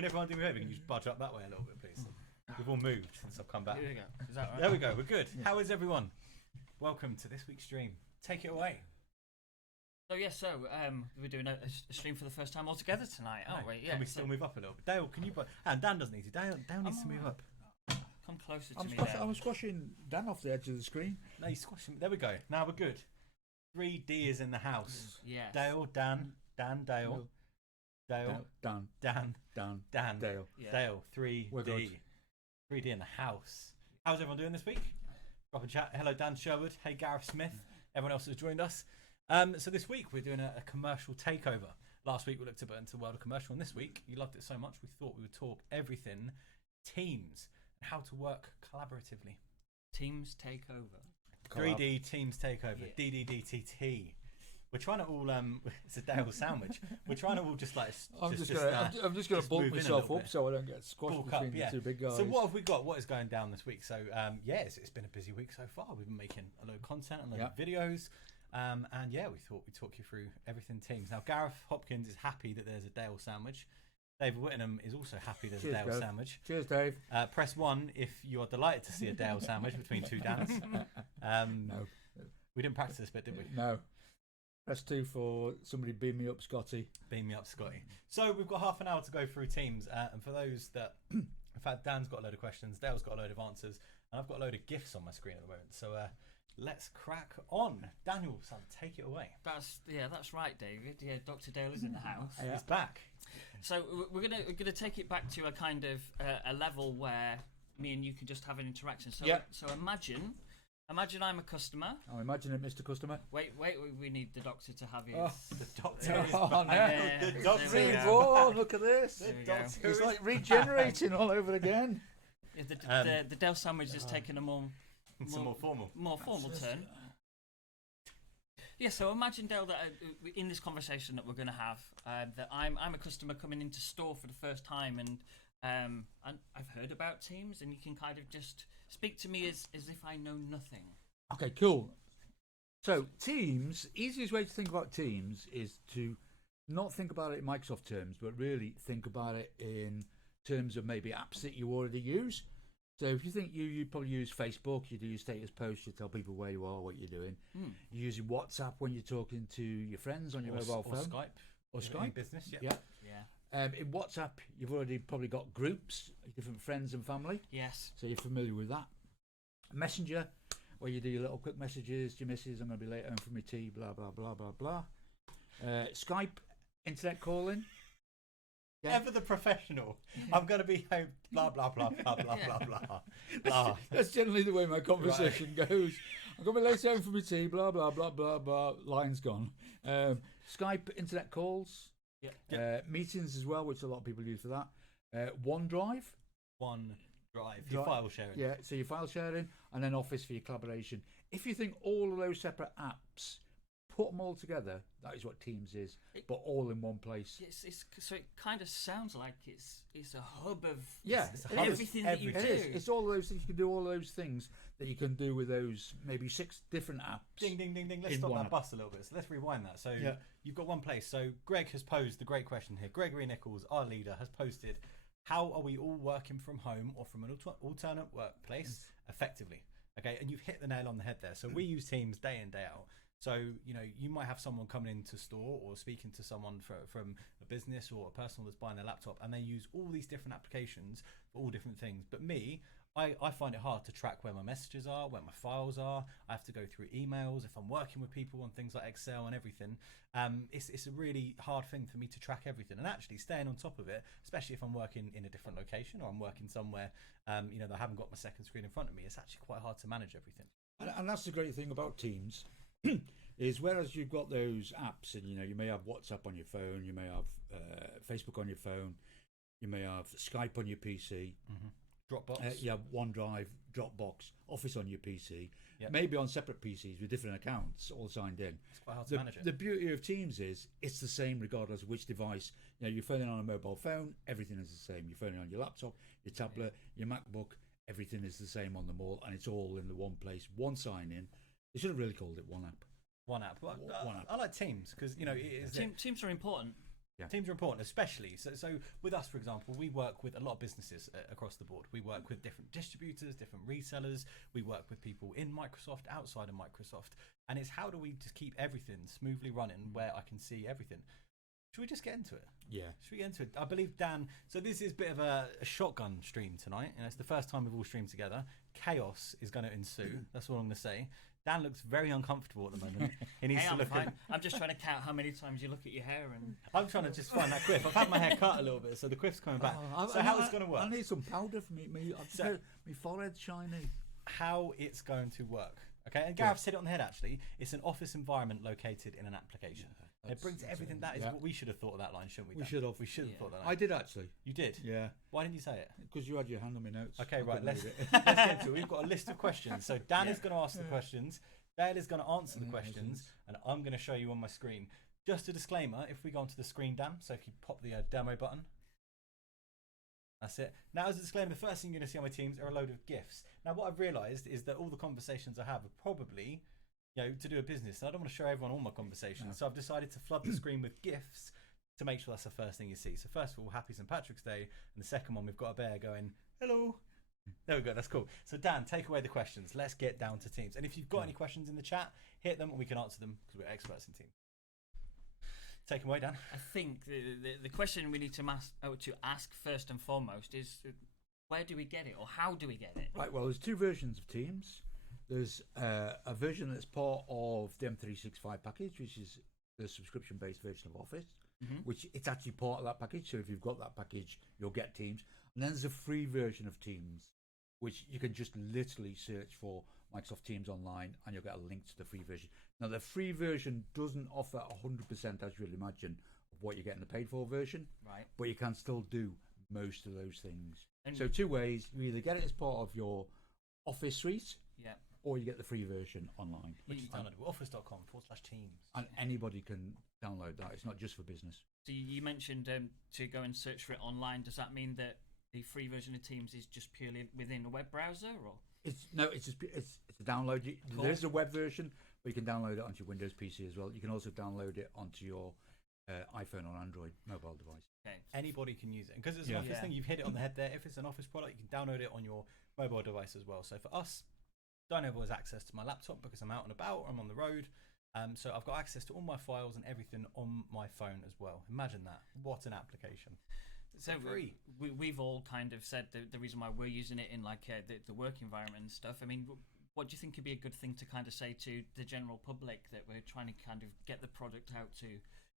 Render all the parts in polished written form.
Can everyone do me a favour? Can you just budge up that way a little bit, please? We've all moved since I've come back. Here we go. Is that right? There we go. We're good. How is everyone? Welcome to this week's stream. Take it away. So we're doing a stream for the first time all together tonight, aren't we? Yeah. Can we still move up a little bit? Dale, can you? And Dan doesn't need to. Dale needs to move up. Come closer to me. I'm squashing Dan off the edge of the screen. No, he's squashing. There we go. Now we're good. 3D is in the house. Yes. Dale, Dan, Dale. Dale, Dan, Dale. Yeah. Dale, 3D. We're good. 3D in the house. How's everyone doing this week? Drop a chat. Hello, Dan Sherwood. Hey, Gareth Smith. Everyone else has joined us. So this week we're doing a commercial takeover. Last week we looked a bit into the world of commercial, and this week you loved it so much we thought we would talk everything Teams and how to work collaboratively. Teams takeover. 3D Teams takeover. Yeah. DDDTT. We're trying to all it's a Dale sandwich. We're trying to all just like I'm just gonna bulk move in a myself little up bit. so I don't get squashed Bulk between up, yeah. the two big guys. So what have we got? What is going down this week? So it's been a busy week so far. We've been making a load of content, a load of videos. And yeah, we thought we'd talk you through everything Teams. Now, Gareth Hopkins is happy that there's a Dale sandwich. David Whittingham is also happy there's a Dale Gareth. sandwich. Cheers, Dave. Press 1 if you are delighted to see a Dale sandwich between two Dans. No. We didn't practice this bit, did we? No. Press 2 for somebody beam me up, Scotty. Beam me up, Scotty. So we've got half an hour to go through Teams. And for those that, in fact, Dan's got a load of questions, Dale's got a load of answers, and I've got a load of GIFs on my screen at the moment. So let's crack on. Daniel, son, take it away. That's right, David. Yeah, Dr. Dale is in the house. Yeah. He's back. So we're gonna take it back to a kind of a level where me and you can just have an interaction. So so imagine I'm a customer. Oh, imagine it, Mr. Customer. Wait, we need the doctor to have his. Oh. The doctor is Oh, no. back. The doctor There we is go. Oh, look at this. There we The go. doctor It's is like regenerating all over again. Yeah, the Dell sandwich has taken a more formal turn. Yeah, so imagine, Dale, that in this conversation that we're going to have, that I'm a customer coming into store for the first time, and I've heard about Teams, and you can kind of just speak to me as if I know nothing. Okay, cool. So Teams, easiest way to think about Teams is to not think about it in Microsoft terms, but really think about it in terms of maybe apps that you already use. So if you think you probably use Facebook, you do your status posts, you tell people where you are, what you're doing. You're using WhatsApp when you're talking to your friends on your mobile phone. Or Skype. In business, yeah. In WhatsApp, you've already probably got groups, different friends and family. Yes. So you're familiar with that. Messenger, where you do your little quick messages to your missus, I'm going to be late home for my tea, blah, blah, blah, blah, blah. Skype, internet calling. Yeah. Ever the professional. I'm going to be home, blah, blah, blah, blah, blah, blah, blah. That's generally the way my conversation goes. I'm going to be late home for my tea, blah, blah, blah, blah, blah. Line's gone. Skype, internet calls. Meetings as well, which a lot of people use for that. OneDrive. Your file sharing. Yeah, so your file sharing, and then Office for your collaboration. If you think all of those separate apps, put them all together, that is what Teams is, but all in one place. So it kind of sounds like it's a hub of everything that you do. It is. It's all of those things. You can do all of those things that you can do with those maybe 6 different apps. Ding, ding, ding, ding. Let's stop that bus a little bit. So let's rewind that. So you've got one place. So Greg has posed the great question here. Gregory Nichols, our leader, has posted, how are we all working from home or from an alternate workplace effectively? Okay, and you've hit the nail on the head there. So we use Teams day in, day out. So, you might have someone coming into store or speaking to someone from a business or a person that's buying their laptop, and they use all these different applications for all different things. But me, I find it hard to track where my messages are, where my files are. I have to go through emails if I'm working with people on things like Excel and everything. It's a really hard thing for me to track everything, and actually staying on top of it, especially if I'm working in a different location or I'm working somewhere, that I haven't got my second screen in front of me. It's actually quite hard to manage everything. And that's the great thing about Teams. Is whereas you've got those apps, and you may have WhatsApp on your phone, you may have Facebook on your phone, you may have Skype on your PC, Dropbox, you have OneDrive, Dropbox, Office on your PC, Yep. Maybe on separate PCs with different accounts all signed in. It's quite hard to manage it. The beauty of Teams is it's the same regardless of which device. You know, you're phoning on a mobile phone, everything is the same. You're phoning on your laptop, your tablet, your MacBook, everything is the same on them all, and it's all in the one place, one sign in. They should have really called it one app. One app. Well, One app. I like Teams because it is Teams are important. Yeah. Teams are important, especially. So with us, for example, we work with a lot of businesses across the board. We work with different distributors, different resellers. We work with people in Microsoft, outside of Microsoft. And it's how do we just keep everything smoothly running where I can see everything. Should we just get into it? Yeah. Should we get into it? I believe Dan. So this is a bit of a shotgun stream tonight. It's the first time we've all streamed together. Chaos is going to ensue. That's all I'm going to say. Dan looks very uncomfortable at the moment. He needs to look. I'm just trying to count how many times you look at your hair, and I'm trying to just find that quiff. I've had my hair cut a little bit, so the quiff's coming back. So how it's going to work? I need some powder for me. My forehead's shiny. How it's going to work? Okay, and Gareth said it on the head. Actually, it's an office environment located in an application. It brings everything. That is what we should have thought of that line, shouldn't we? We should have. We should have thought that. I did actually. You did? Yeah. Why didn't you say it? Because you had your hand on my notes. Okay, right. Let's get into it. We've got a list of questions. So Dan is going to ask the questions. Dale is going to answer the questions, and I'm going to show you on my screen. Just a disclaimer: if we go onto the screen, Dan, so if you pop the demo button. That's it. Now, as a disclaimer, the first thing you're going to see on my teams are a load of GIFs. Now, what I've realised is that all the conversations I have are probably, to do a business. And I don't want to show everyone all my conversations. No. So I've decided to flood the screen with GIFs to make sure that's the first thing you see. So first of all, happy St. Patrick's Day. And the second one, we've got a bear going, hello. There we go. That's cool. So Dan, take away the questions. Let's get down to teams. And if you've got any questions in the chat, hit them and we can answer them because we're experts in teams. Take them away, Dan. I think the question we need to ask first and foremost is where do we get it or how do we get it? Right, well, there's two versions of Teams. There's a version that's part of the M365 package, which is the subscription-based version of Office, which it's actually part of that package. So if you've got that package, you'll get Teams. And then there's a free version of Teams, which you can just literally search for Microsoft Teams online and you'll get a link to the free version. Now, the free version doesn't offer 100%, as you'd imagine, of what you get in the paid for version, right? But you can still do most of those things. And so two ways: you either get it as part of your Office suite, or you get the free version online, which is downloadable. Office.com/Teams, and anybody can download that. It's not just for business. So you mentioned to go and search for it online. Does that mean that the free version of Teams is just purely within a web browser, or? It's a download. Cool. There's a web version, but you can download it onto your Windows PC as well. You can also download it onto your iPhone or Android mobile device. Okay. Anybody can use it because it's an Office thing. You've hit it on the head there. If it's an Office product, you can download it on your mobile device as well. So for us, don't have always access to my laptop because I'm out and about. I'm on the road. So I've got access to all my files and everything on my phone as well. Imagine that. What an application. So we've all kind of said the reason why we're using it in like the work environment and stuff. I mean, what do you think could be a good thing to kind of say to the general public that we're trying to kind of get the product out to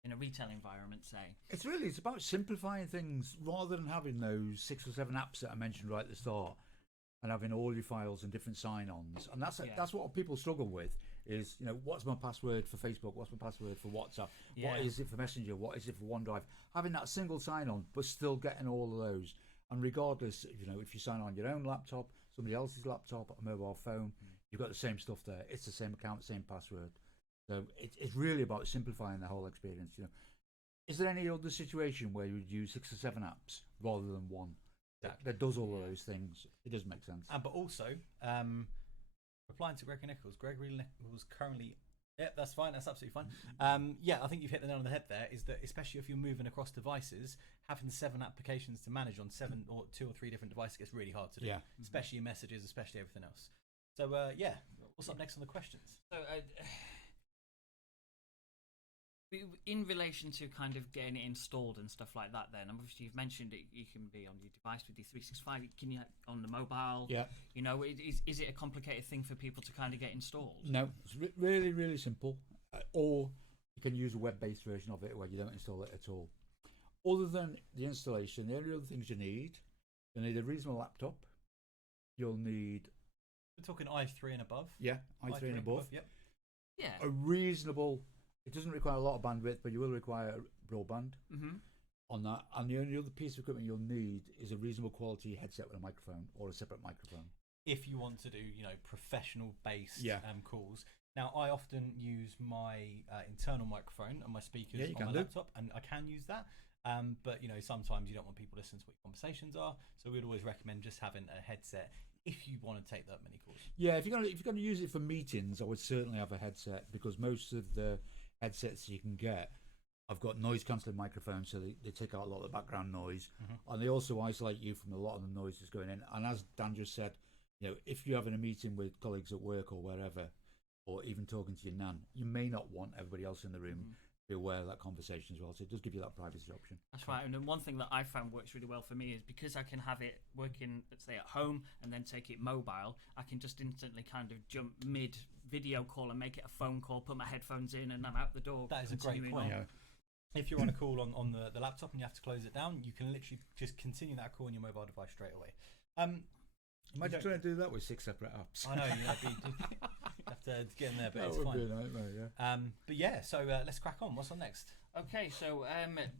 in a retail environment, say? It's about simplifying things rather than having those 6 or 7 apps that I mentioned right at the start and having all your files and different sign-ons. And that's what people struggle with is, what's my password for Facebook? What's my password for WhatsApp? Yeah. What is it for Messenger? What is it for OneDrive? Having that single sign-on, but still getting all of those. And regardless, if you sign on your own laptop, somebody else's laptop, a mobile phone, you've got the same stuff there. It's the same account, same password. So it's really about simplifying the whole experience. Is there any other situation where you would use 6 or 7 apps rather than one that does all of those things? It does make sense. But also, replying to Gregory Nichols. Gregory Nichols currently. Yeah, that's fine. That's absolutely fine. I think you've hit the nail on the head there. Is that especially if you're moving across devices, having 7 applications to manage on 7 or 2 or 3 different devices gets really hard to do. Yeah. Especially your messages, especially everything else. So what's up next on the questions? So. In relation to kind of getting it installed and stuff like that, then obviously you've mentioned it. You can be on your device with your 365. Can you on the mobile? Yeah. Is it a complicated thing for people to kind of get installed? No, it's really really simple. Or you can use a web-based version of it where you don't install it at all. Other than the installation, the only other things you'll need a reasonable laptop. You'll need. We're talking i3 and above. Yeah, i3 and above. Yep. Yeah. A reasonable. It doesn't require a lot of bandwidth, but you will require broadband on that. And the only other piece of equipment you'll need is a reasonable quality headset with a microphone or a separate microphone. If you want to do, professional based calls. Now, I often use my internal microphone and my speakers on my laptop, and I can use that. But sometimes you don't want people listening to what your conversations are, so we'd always recommend just having a headset. If you want to take that many calls, if you're going to use it for meetings, I would certainly have a headset because most of the headsets you can get I've got noise cancelling microphones, so they take out a lot of the background noise, and they also isolate you from a lot of the noise that's going in. And as Dan just said, if you're having a meeting with colleagues at work or wherever, or even talking to your nan, you may not want everybody else in the room to be aware of that conversation as well. So it does give you that privacy option. That's right. And then one thing that I found works really well for me is because I can have it working, let's say, at home and then take it mobile, I can just instantly kind of jump mid video call and make it a phone call, put my headphones in, and I'm out the door. That is a great point. Yeah. If you're on a call on the laptop and you have to close it down, you can literally just continue that call on your mobile device straight away. Imagine trying to do that with 6 separate apps. I know, you have to get in there, but it's fine. That would be a nightmare, yeah. But yeah, so let's crack on. What's on next? Okay, so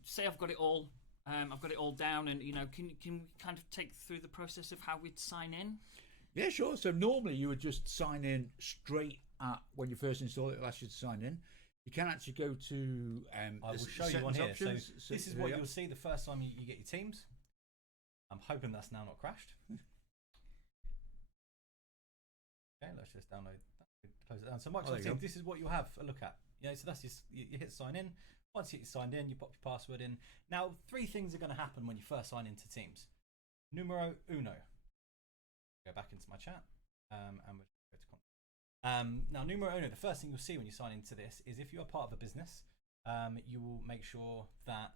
say I've got it all. I've got it all down, and can we kind of take through the process of how we'd sign in? Yeah, sure. So normally you would just sign in straight at when you first install it. It'll ask you to sign in. You can actually go to. I will show you on here. So this is what you'll see the first time you get your Teams. I'm hoping that's now not crashed. Okay, let's just download that. Close it down. So Microsoft Teams, this is what you'll have a look at. So that's you hit sign in. Once you get signed in, you pop your password in. Now, 3 things are going to happen when you first sign into Teams. Numero uno. Go back into my chat, and we'll go to content. Now, numero uno, the first thing you'll see when you sign into this is if you are part of a business, you will make sure that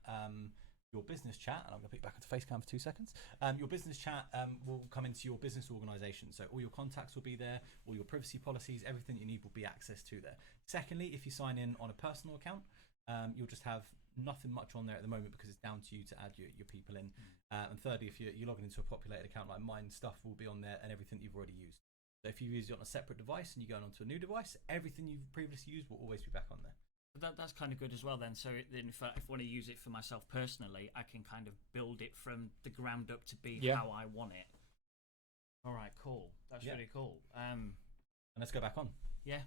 your business chat, and I'm going to put you back into Facecam for 2 seconds, your business chat will come into your business organization. So all your contacts will be there, all your privacy policies, everything you need will be access to there. Secondly, if you sign in on a personal account, you'll just have nothing much on there at the moment because it's down to you to add your people in. And thirdly, if you're logging into a populated account like mine, stuff will be on there and everything you've already used. So if you use it on a separate device and you're going onto a new device, everything you've previously used will always be back on there. That's kind of good as well then. So then if I want to use it for myself personally, I can kind of build it from the ground up to be how I want it. All right, cool. That's really cool. And let's go back on. Yeah.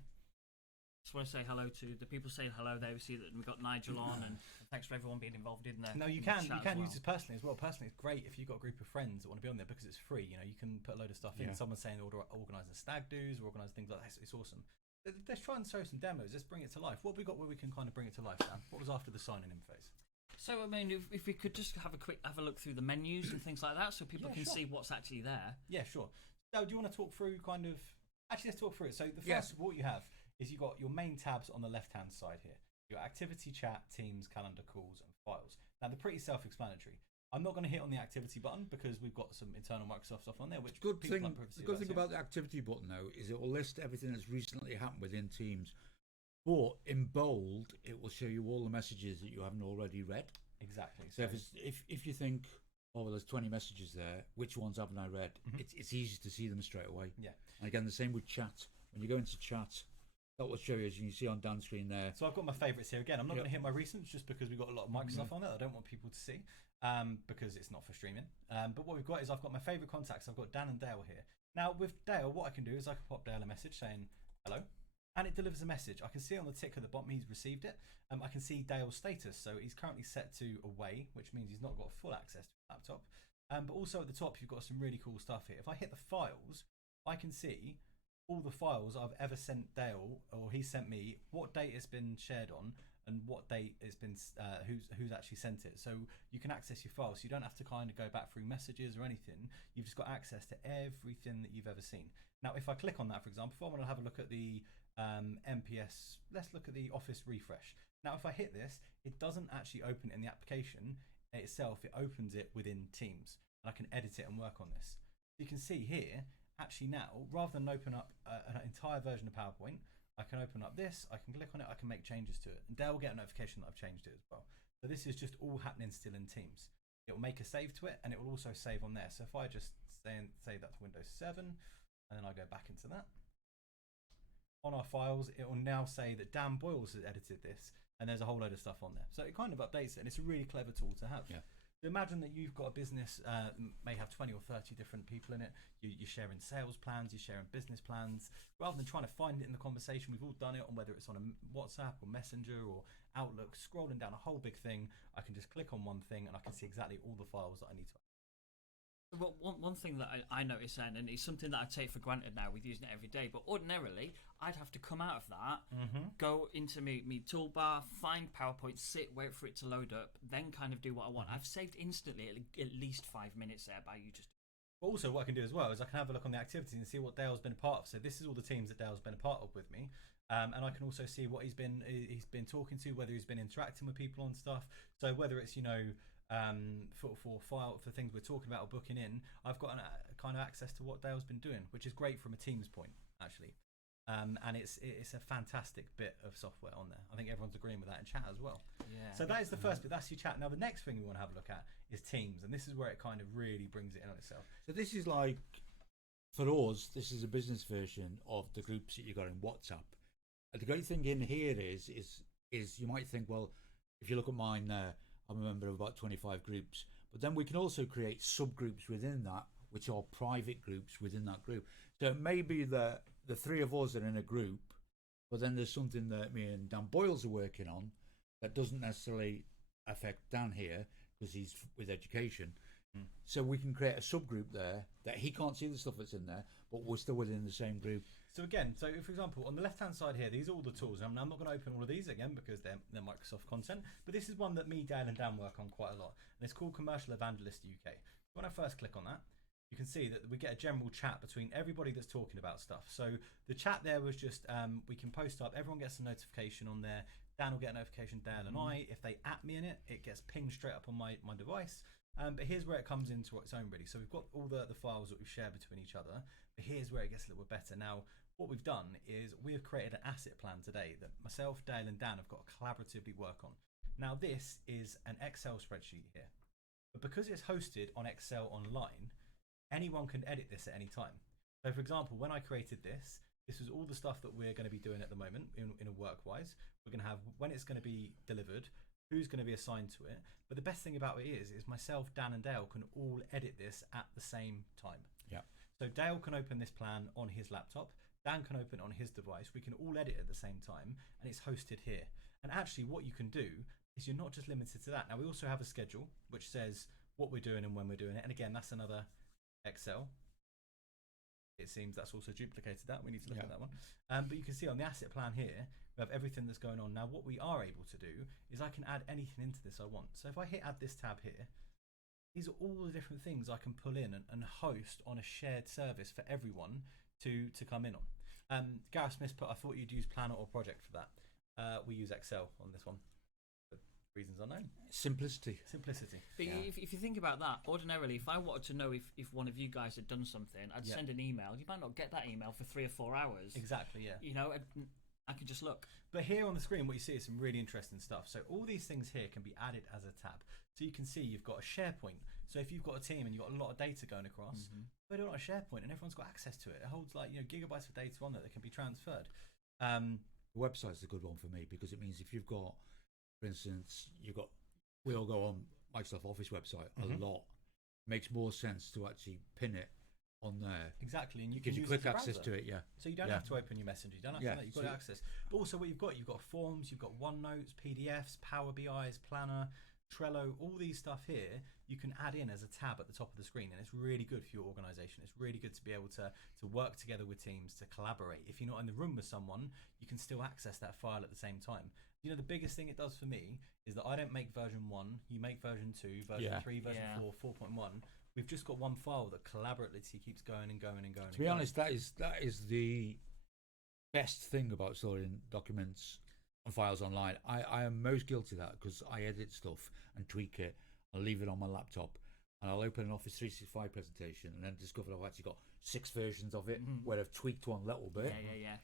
Just want to say hello to the people saying hello there. We see that we've got Nigel on, and thanks for everyone being involved in there. No, you can use this personally as well. Personally, it's great if you've got a group of friends that want to be on there because it's free. You can put a load of stuff in. Someone's saying organising stag do's or organising things like that. It's awesome. Let's try and show some demos. Let's bring it to life. What have we got where we can kind of bring it to life, Dan? What was after the signing in phase? So I mean, if we could just have a look through the menus and things like that, so people can see what's actually there. Yeah, sure. So do you want to talk through kind of? Actually, let's talk through it. So the first, what you have is you've got your main tabs on the left-hand side here. Your activity, chat, Teams, calendar, calls, and files. Now they're pretty self-explanatory. I'm not going to hit on the activity button because we've got some internal Microsoft stuff on there. Which the good thing about the activity button though is it will list everything that's recently happened within Teams, but in bold it will show you all the messages that you haven't already read. Exactly. So if you think, oh well, there's 20 messages there, which ones haven't I read? It's easy to see them straight away. Yeah. And again, the same with chat. When you go into chat, that will show you, as you can see on Dan's screen there. So I've got my favourites here. Again, I'm not going to hit my recents just because we've got a lot of Microsoft on there. I don't want people to see because it's not for streaming. But what we've got is I've got my favourite contacts. I've got Dan and Dale here. Now with Dale, what I can do is I can pop Dale a message saying hello, and it delivers a message. I can see on the tick at the bottom he's received it. I can see Dale's status. So he's currently set to away, which means he's not got full access to the laptop. But also at the top, you've got some really cool stuff here. If I hit the files, I can see all the files I've ever sent Dale, or he sent me, what date it's been shared on, and what date it's been, who's actually sent it. So you can access your files. So you don't have to kind of go back through messages or anything. You've just got access to everything that you've ever seen. Now, if I click on that, for example, if I want to have a look at the MPS, let's look at the Office refresh. Now, if I hit this, it doesn't actually open it in the application itself. It opens it within Teams, and I can edit it and work on this. You can see here, actually now, rather than open up an entire version of PowerPoint, I can open up this, I can click on it, I can make changes to it. And Dale will get a notification that I've changed it as well. So this is just all happening still in Teams. It will make a save to it, and it will also save on there. So if I just save that to Windows 7, and then I go back into that. On our files, it will now say that Dan Boyles has edited this, and there's a whole load of stuff on there. So it kind of updates it, and it's a really clever tool to have. Yeah. So imagine that you've got a business, may have 20 or 30 different people in it. You're sharing sales plans, you're sharing business plans. Rather than trying to find it in the conversation, we've all done it on whether it's on a WhatsApp or Messenger or Outlook, scrolling down a whole big thing. I can just click on one thing and I can see exactly all the files that I need to. Well, one thing that I notice, and it's something that I take for granted now with using it every day, but ordinarily I'd have to come out of that, go into me toolbar, find PowerPoint, sit, wait for it to load up, then kind of do what I want. I've saved instantly at least 5 minutes there by you just... Also, what I can do as well is I can have a look on the activities and see what Dale's been a part of. So this is all the teams that Dale's been a part of with me. And I can also see what he's been talking to, whether he's been interacting with people on stuff. So whether it's, for things we're talking about or booking in, I've got kind of access to what Dale's been doing, which is great from a Teams point, actually. And it's a fantastic bit of software on there. I think everyone's agreeing with that in chat as well. Yeah. So that is the first bit. That's your chat. Now the next thing we want to have a look at is Teams, and this is where it kind of really brings it in on itself. So this is like, for us, this is a business version of the groups that you got in WhatsApp. And the great thing in here is you might think, well, if you look at mine there, I'm a member of about 25 groups, but then we can also create subgroups within that, which are private groups within that group. So it may be that the three of us are in a group, but then there's something that me and Dan Boyles are working on that doesn't necessarily affect Dan here because he's with education. So we can create a subgroup there that he can't see the stuff that's in there, but we're still within the same group. So again, for example, on the left-hand side here, these are all the tools. I'm not going to open all of these again because they're Microsoft content, but this is one that me, Dale, and Dan work on quite a lot, and it's called Commercial Evangelist UK. When I first click on that, you can see that we get a general chat between everybody that's talking about stuff. So the chat there was just, we can post up, everyone gets a notification on there. Dan will get a notification, Dale and I. If they at me in it, it gets pinged straight up on my device. But here's where it comes into its own, really. So we've got all the files that we've shared between each other, but here's where it gets a little bit better. Now, what we've done is we have created an asset plan today that myself, Dale and Dan have got to collaboratively work on. Now, this is an Excel spreadsheet here, but because it's hosted on Excel Online, anyone can edit this at any time. So for example, when I created this was all the stuff that we're going to be doing at the moment in a work-wise. We're going to have when it's going to be delivered, who's going to be assigned to it. But the best thing about it is myself, Dan and Dale can all edit this at the same time. Yeah. So Dale can open this plan on his laptop. Dan can open it on his device. We can all edit at the same time, and it's hosted here. And actually what you can do is you're not just limited to that. Now we also have a schedule which says what we're doing and when we're doing it. And again, that's another Excel. It seems that's also duplicated that. We need to look at that one. But you can see on the asset plan here, we have everything that's going on. Now, what we are able to do is I can add anything into this I want. So if I hit add this tab here, these are all the different things I can pull in and host on a shared service for everyone to come in on. Gareth Smith put, I thought you'd use Planner or Project for that. We use Excel on this one. Reasons unknown. Simplicity. But if you think about that, ordinarily, if I wanted to know if one of you guys had done something, I'd send an email. You might not get that email for 3 or 4 hours. Exactly, yeah. You know, I could just look. But here on the screen, what you see is some really interesting stuff. So all these things here can be added as a tab. So you can see you've got a SharePoint. So if you've got a team and you've got a lot of data going across, put it on a SharePoint and everyone's got access to it. It holds gigabytes of data on there that can be transferred. The website's a good one for me because it means if you've got, for instance, we all go on Microsoft Office website a lot. Makes more sense to actually pin it on there. Exactly, and you can use quick access to it. So you don't have to open your Messenger. You don't have to that. You've got access. But also, what you've got forms, you've got OneNotes, PDFs, Power BI's, Planner, Trello, all these stuff here. You can add in as a tab at the top of the screen, and it's really good for your organisation. It's really good to be able to work together with teams, to collaborate. If you're not in the room with someone, you can still access that file at the same time. You know, the biggest thing it does for me is that I don't make version 1, you make version 2, version 3, version 4, 4.1. We've just got one file that collaboratively keeps going and going and going. To be honest, that is the best thing about storing documents and files online. I am most guilty of that because I edit stuff and tweak it. I'll leave it on my laptop and I'll open an Office 365 presentation and then discover I've actually got 6 versions of it where I've tweaked one little bit. Yeah.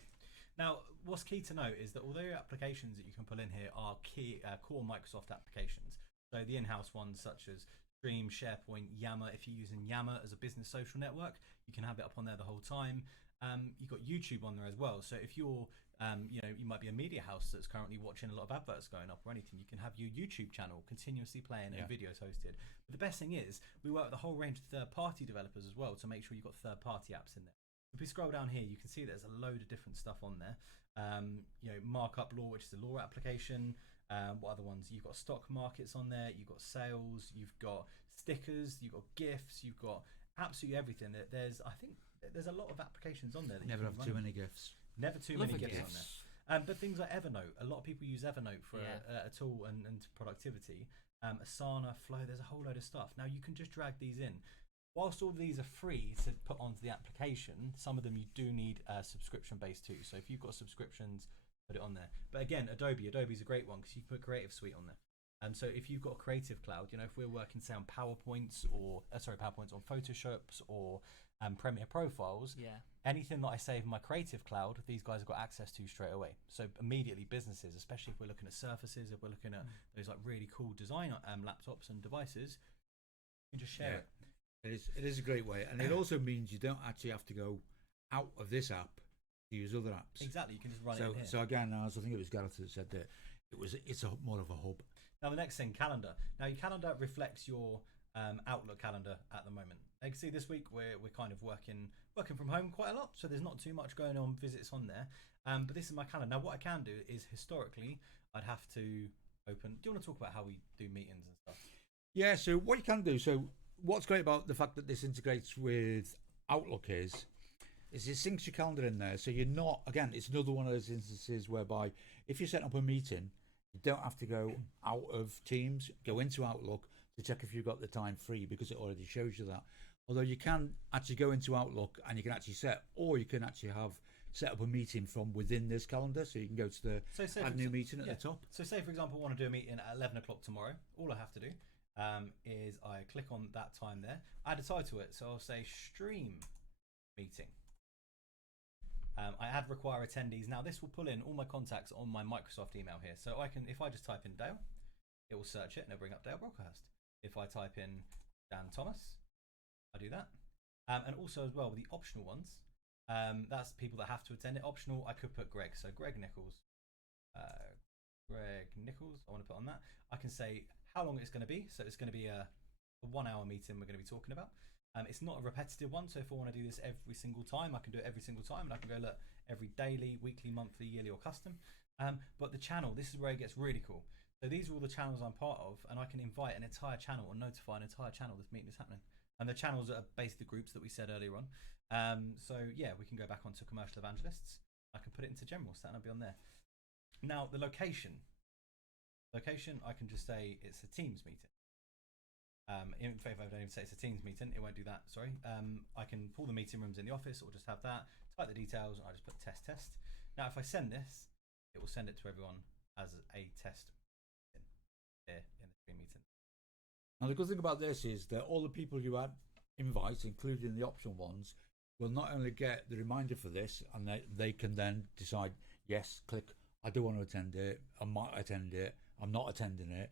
Now, what's key to note is that although your applications that you can pull in here are key core Microsoft applications, so the in-house ones such as Stream, SharePoint, Yammer. If you're using Yammer as a business social network, you can have it up on there the whole time. You've got YouTube on there as well. So if you're, you might be a media house that's currently watching a lot of adverts going up or anything, you can have your YouTube channel continuously playing and videos hosted. But the best thing is we work with a whole range of third-party developers as well to make sure you've got third-party apps in there. If we scroll down here, you can see there's a load of different stuff on there. Markup law, which is a law application. What other ones? You've got stock markets on there. You've got sales. You've got stickers. You've got gifts. You've got absolutely everything. I think there's a lot of applications on there. That Never have too many gifts. Never too many gifts on there. But things like Evernote. A lot of people use Evernote for a tool and productivity. Asana, Flow. There's a whole load of stuff. Now you can just drag these in. Whilst all these are free to put onto the application, some of them you do need subscription based too. So if you've got subscriptions, put it on there. But again, Adobe's a great one because you can put Creative Suite on there. So if you've got Creative Cloud, if we're working say on PowerPoints or PowerPoints on Photoshops or Premiere Profiles, anything that I save in my Creative Cloud, these guys have got access to straight away. So immediately businesses, especially if we're looking at surfaces, if we're looking at those like really cool design laptops and devices, you can just share it. It is a great way, and it also means you don't actually have to go out of this app to use other apps. Exactly, you can just run it in here. So again, as I think it was Gareth that said that it's more of a hub. Now the next thing, calendar. Now your calendar reflects your Outlook calendar at the moment. You can see this week we're kind of working from home quite a lot, so there's not too much going on, visits on there. But this is my calendar. Now what I can do is historically I'd have to open. Do you want to talk about how we do meetings and stuff? Yeah. So what you can do. So what's great about the fact that this integrates with Outlook is it syncs your calendar in there. So you're not, again, it's another one of those instances whereby if you set up a meeting, you don't have to go out of Teams, go into Outlook to check if you've got the time free because it already shows you that. Although you can actually go into Outlook and you can actually you can actually set up a meeting from within this calendar. So you can go to the add new meeting at the top. So say, for example, I want to do a meeting at 11 o'clock tomorrow. All I have to do is I click on that time there, add a title to it, so I'll say stream meeting. I add require attendees. Now this will pull in all my contacts on my Microsoft email here, so I can, if I just type in Dale, it will search it and it'll bring up Dale Broadcast. If I type in Dan Thomas, I do that, and also as well with the optional ones, that's people that have to attend it. Optional, I could put Greg, so Greg Nichols, I want to put on that. I can say how long it's going to be, so it's going to be a 1 hour meeting we're going to be talking about. It's not a repetitive one, so if I want to do this every single time, I can do it every single time, and I can go look every daily, weekly, monthly, yearly, or custom. But the channel, this is where it gets really cool. So these are all the channels I'm part of, and I can invite an entire channel or notify an entire channel this meeting is happening. And the channels are basically the groups that we said earlier on. So yeah, we can go back onto commercial evangelists. I can put it into general, so that'll be on there. Now the location, I can just say it's a Teams meeting. In fact, if I don't even say it's a Teams meeting, it won't do that, sorry. I can pull the meeting rooms in the office or just have that, type the details, and I just put test. Now if I send this, it will send it to everyone as a test here in the stream meeting. Now the good thing about this is that all the people you add invites, including the optional ones, will not only get the reminder for this, and they can then decide, yes, click, I do want to attend it, I might attend it, I'm not attending it.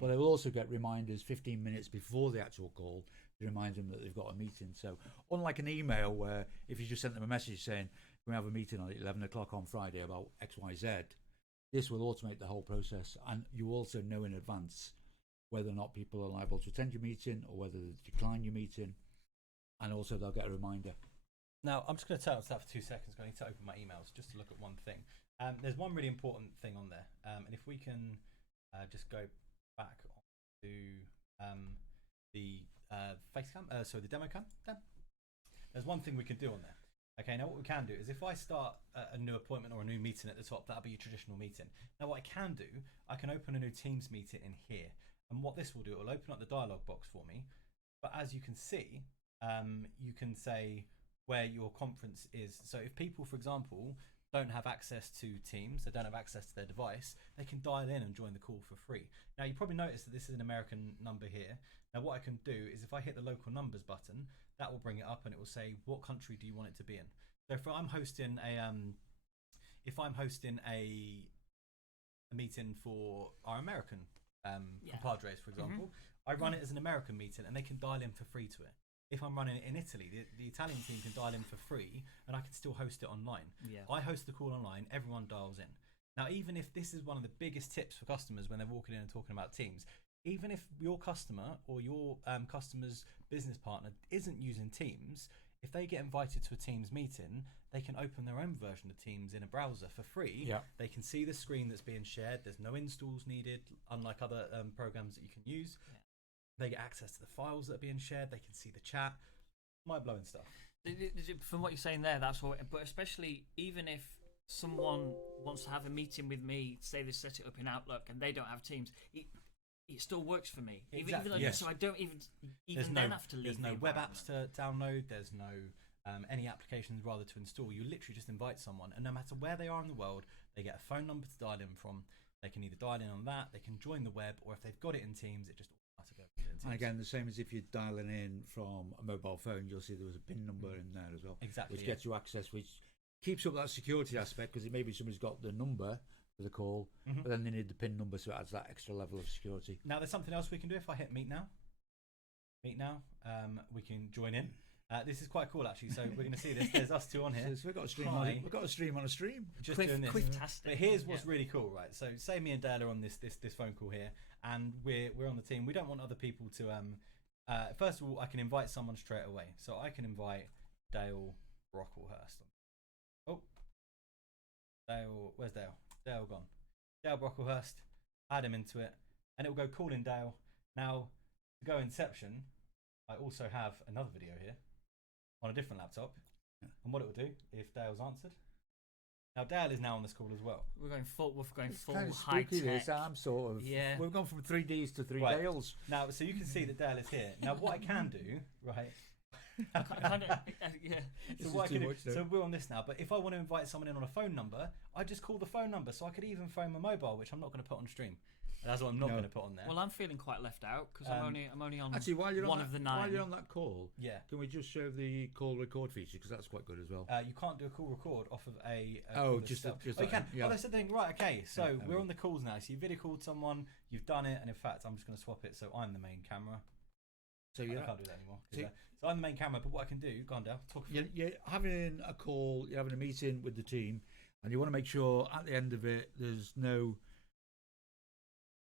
But they will also get reminders 15 minutes before the actual call to remind them that they've got a meeting. So unlike an email where if you just sent them a message saying we have a meeting at 11 o'clock on Friday about XYZ, this will automate the whole process, and you also know in advance whether or not people are liable to attend your meeting or whether they decline your meeting, and also they'll get a reminder. Now I'm just going to turn off that for 2 seconds. I need to open my emails just to look at one thing. There's one really important thing on there, and if we can just go back to the face cam, so the demo cam. There's one thing we can do on there. Okay, now what we can do is if I start a new appointment or a new meeting at the top, that'll be your traditional meeting. Now what I can do, I can open a new Teams meeting in here, and what this will do, it will open up the dialog box for me. But as you can see, you can say where your conference is. So if people, for example, don't have access to Teams, they don't have access to their device, they can dial in and join the call for free. Now you probably noticed that this is an American number here. Now what I can do is if I hit the local numbers button, that will bring it up and it will say what country do you want it to be in. So if I'm hosting a meeting for our American compadres, for example, I run it as an American meeting and they can dial in for free to it. If I'm running it in Italy, the Italian team can dial in for free and I can still host it online. I host the call online, everyone dials in. Now, even if this is one of the biggest tips for customers when they're walking in and talking about Teams, even if your customer or your customer's business partner isn't using Teams, if they get invited to a Teams meeting, they can open their own version of Teams in a browser for free. Yeah. They can see the screen that's being shared. There's no installs needed, unlike other programs that you can use. Yeah. They get access to the files that are being shared. They can see the chat. Mind-blowing stuff. From what you're saying there, that's what. But especially even if someone wants to have a meeting with me, say they set it up in Outlook and they don't have Teams, it still works for me. Exactly. Even though, so I don't even then have to leave. There's no web apps to download. There's no any applications rather to install. You literally just invite someone, and no matter where they are in the world, they get a phone number to dial in from. They can either dial in on that, they can join the web, or if they've got it in Teams, it just automatically opens it in Teams. And again, the same as if you're dialing in from a mobile phone, you'll see there was a PIN number in there as well. Exactly. Which gets you access, which keeps up that security aspect, because it maybe somebody's got the number for the call, but then they need the PIN number, so it adds that extra level of security. Now, there's something else we can do. If I hit Meet Now, we can join in. This is quite cool, actually. So we're going to see this. There's us two on here. So we've got a stream. We've got a stream on a stream. Just doing this. Quick-tastic. But here's what's really cool, right? So say me and Dale are on this phone call here, and we're on the team. We don't want other people to. First of all, I can invite someone straight away. So I can invite Dale Brocklehurst. Oh, Dale. Where's Dale? Dale gone. Dale Brocklehurst. Add him into it, and it will go call in Dale. Now to go Inception, I also have another video here on a different laptop, and what it will do if Dale's answered. Now Dale is now on this call as well. We're going full kind of high spooky, tech. this. I'm sort of. Yeah. We've gone from 3Ds to 3 Right. Dales. Now, so you can see that Dale is here. Now, what I can do, right? Yeah. So what I can do, so we're on this now. But if I want to invite someone in on a phone number, I just call the phone number. So I could even phone my mobile, which I'm not going to put on stream. That's what I'm not going to put on there. Well, I'm feeling quite left out because I'm only on actually, while you're one on of that, the 9. While you're on that call, yeah, can we just show the call record feature, because that's quite good as well. You can't do a call record off of a. Just you can. Yeah. Oh, that's the thing. Right. Okay. So we're on the calls now. So you video called someone. You've done it, and in fact, I'm just going to swap it. So I'm the main camera. So I can't do that anymore. So I'm the main camera. But what I can do, go on, Dale. Talk. You're having a call. You're having a meeting with the team, and you want to make sure at the end of it there's no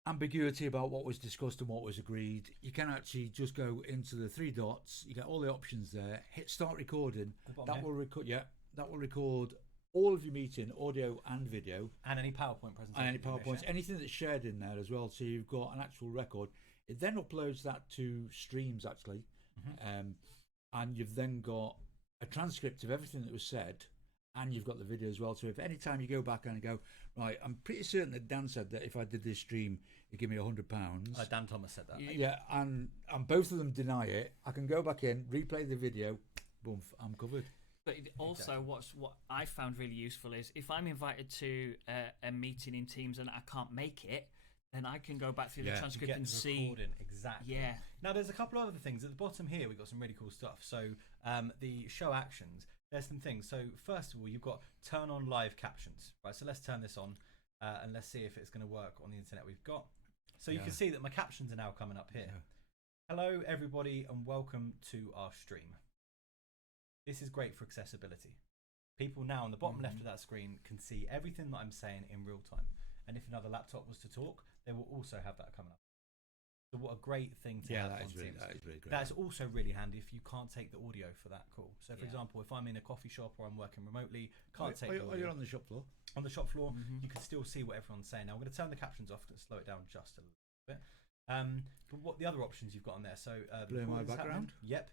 ambiguity about what was discussed and what was agreed. You can actually just go into the 3 dots. You get all the options there. Hit start recording. That will record. Yeah, that will record all of your meeting, audio and video, and any PowerPoint presentation. And any PowerPoints, anything that's shared in there as well. So you've got an actual record. It then uploads that to Streams actually, and you've then got a transcript of everything that was said. And you've got the video as well. So if any time you go back and go, right, I'm pretty certain that Dan said that if I did this stream, he'd give me £100. Dan Thomas said that. Yeah, and both of them deny it. I can go back in, replay the video, boom, I'm covered. But also, what I found really useful is if I'm invited to a meeting in Teams and I can't make it, then I can go back through the transcript and see. Exactly. Yeah. Now, there's a couple of other things. At the bottom here, we've got some really cool stuff. So the show actions. There's some things. So first of all, you've got turn on live captions, right? So let's turn this on and let's see if it's going to work on the internet we've got. So you can see that my captions are now coming up here. Hello, everybody, and welcome to our stream. This is great for accessibility. People now on the bottom left of that screen can see everything that I'm saying in real time. And if another laptop was to talk, they will also have that coming up. So what a great thing to have on Teams. That is really great. That's also really handy if you can't take the audio for that call. So, for example, if I'm in a coffee shop or I'm working remotely, can't take the audio. You're on the shop floor. On the shop floor, you can still see what everyone's saying. Now, I'm going to turn the captions off to slow it down just a little bit. But what the other options you've got on there? So, blur my background. Yep.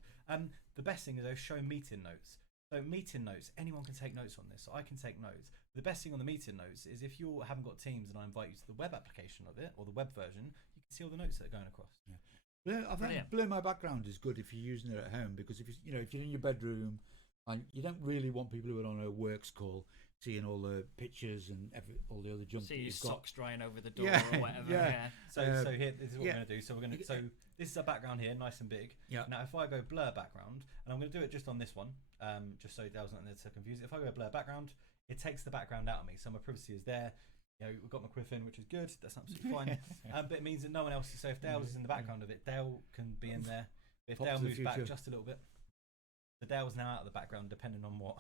The best thing is those show meeting notes. So meeting notes, anyone can take notes on this. So I can take notes. The best thing on the meeting notes is if you haven't got Teams and I invite you to the web application of it or the web version, you can see all the notes that are going across. Yeah. I think blur my background is good if you're using it at home, because if if you're in your bedroom and you don't really want people who are on a works call seeing all the pictures and all the other junk. See your socks drying over the door or whatever. So here, this is what we're going to do. So we're going to. So this is a background here, nice and big. Yeah. Now if I go blur background, and I'm going to do it just on this one, just so that wasn't there to confuse it. If I go blur background, it takes the background out of me, so my privacy is there. We've got my quiff in, which is good. That's absolutely fine. But it means that no one else. So if Dale is in the background of it, Dale can be in there. But if Dale moves back just a little bit, the Dale's now out of the background, depending on what.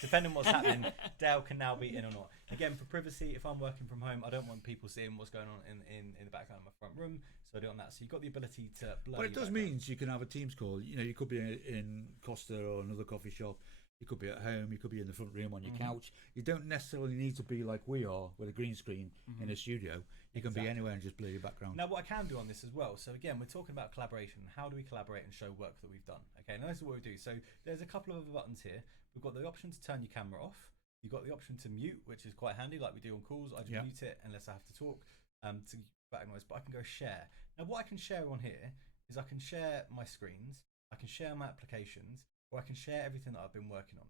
depending on what's happening, Dale can now be in or not. Again, for privacy, if I'm working from home, I don't want people seeing what's going on in the background of my front room, so I do it on that. So you've got the ability to blur. But it does mean you can have a Teams call. You know, you could be in Costa or another coffee shop. You could be at home. You could be in the front room on your couch. You don't necessarily need to be like we are with a green screen in a studio. You can be anywhere and just blur your background. Now, what I can do on this as well. So again, we're talking about collaboration. How do we collaborate and show work that we've done? Okay, now this is what we do. So there's a couple of other buttons here. We've got the option to turn your camera off. You've got the option to mute, which is quite handy, like we do on calls. I just mute it unless I have to talk to background noise. But I can go share. Now, what I can share on here is I can share my screens, I can share my applications, or I can share everything that I've been working on.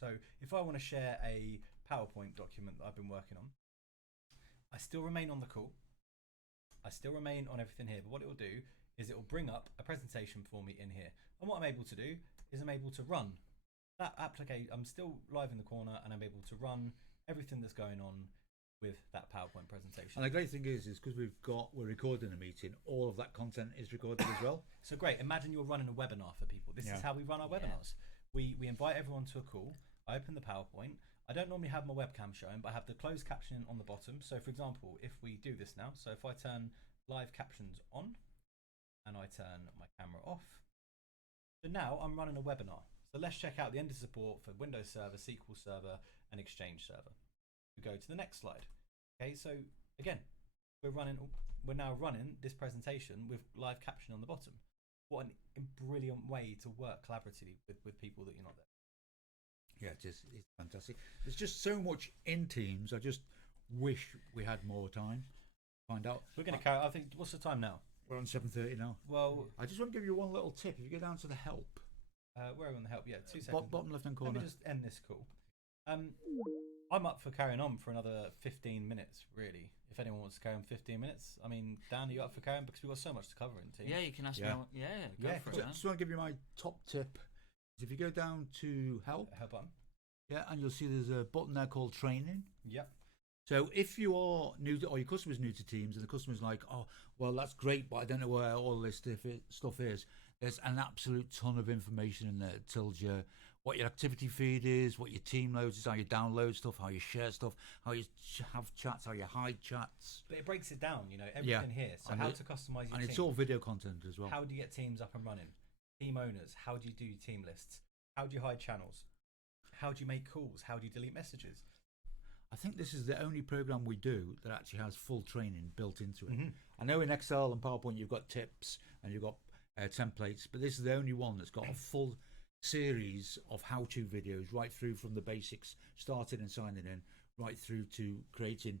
So if I want to share a PowerPoint document that I've been working on, I still remain on the call. I still remain on everything here. But what it will do is it will bring up a presentation for me in here. And what I'm able to do is I'm able to run that application. I'm still live in the corner and I'm able to run everything that's going on with that PowerPoint presentation. And the great thing is because we're recording a meeting, all of that content is recorded as well. So great. Imagine you're running a webinar for people. This is how we run our webinars. We invite everyone to a call. I open the PowerPoint. I don't normally have my webcam showing, but I have the closed captioning on the bottom. So for example, if we do this now, so if I turn live captions on and I turn my camera off, so now I'm running a webinar. So let's check out the end of support for Windows Server, SQL Server, and Exchange Server. We go to the next slide. Okay, so again, we're now running this presentation with live caption on the bottom. What a brilliant way to work collaboratively with people that you're not there. Yeah, it's fantastic. There's just so much in Teams. I just wish we had more time to find out. We're going to carry. I think. What's the time now? We're on 7:30 now. Well, I just want to give you one little tip. If you go down to the help, where are we on the help? Yeah, 2 seconds. Bottom left-hand corner. Let me just end this call. I'm up for carrying on for another 15 minutes, really. If anyone wants to carry on 15 minutes, I mean, Dan, are you up for carrying? Because we've got so much to cover in Teams. Yeah, you can ask me. Go for it. Just want to give you my top tip. If you go down to help button. Yeah, and you'll see there's a button there called training. Yep. So if you are new to, or your customer's new to Teams and the customer's like, oh, well, that's great, but I don't know where all this stuff is, there's an absolute ton of information in there. It tells you what your activity feed is, what your team loads is, how you download stuff, how you share stuff, how you have chats, how you hide chats. But it breaks it down, everything here. So how to customize your team. And it's all video content as well. How do you get teams up and running? Team owners, how do you do team lists? How do you hide channels? How do you make calls? How do you delete messages? I think this is the only program we do that actually has full training built into it. I know in Excel and PowerPoint you've got tips and you've got templates, but this is the only one that's got a full series of how-to videos right through from the basics, starting and signing in, right through to creating,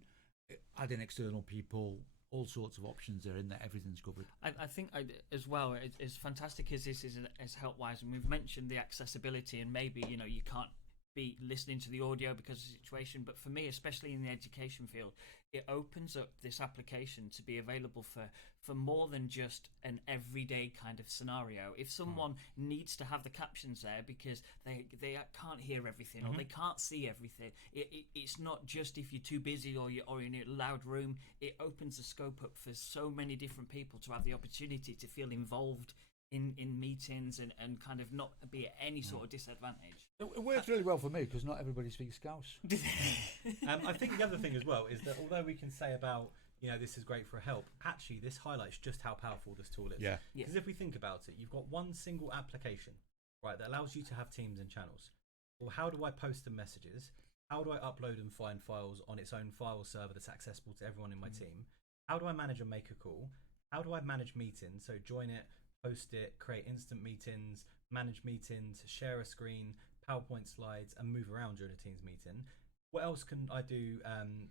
adding external people, all sorts of options are in there. Everything's covered. I think as well, as fantastic as this is as help-wise, and we've mentioned the accessibility, and maybe you can't be listening to the audio because of the situation, but for me, especially in the education field, it opens up this application to be available for more than just an everyday kind of scenario. If someone needs to have the captions there because they can't hear everything or they can't see everything, it's not just if you're too busy or you're in a loud room. It opens the scope up for so many different people to have the opportunity to feel involved in meetings and kind of not be at any sort of disadvantage. It works really well for me because not everybody speaks Scouse. I think the other thing as well is that although we can say about, this is great for help, actually this highlights just how powerful this tool is. Yeah. Because if we think about it, you've got one single application, right, that allows you to have teams and channels. Well, how do I post the messages? How do I upload and find files on its own file server that's accessible to everyone in my team? How do I manage and make a call? How do I manage meetings? So join it, post it, create instant meetings, manage meetings, share a screen, PowerPoint slides, and move around during a Teams meeting. What else can I do?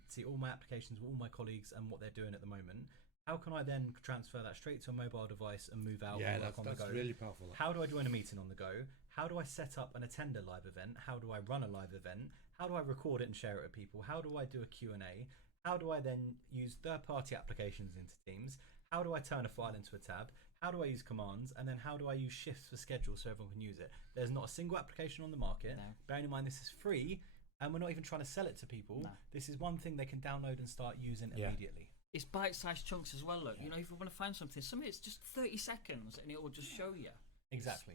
See all my applications with all my colleagues and what they're doing at the moment. How can I then transfer that straight to a mobile device and move out? Yeah, that's really powerful. How do I join a meeting on the go? How do I set up and attend a live event? How do I run a live event? How do I record it and share it with people? How do I do a Q&A? How do I then use third-party applications into Teams? How do I turn a file into a tab? How do I use commands? And then how do I use shifts for schedule so everyone can use it? There's not a single application on the market. No. Bearing in mind this is free and we're not even trying to sell it to people. No. This is one thing they can download and start using immediately. It's bite-sized chunks as well, look. If you want to find something, it's just 30 seconds and it will just show you. Exactly.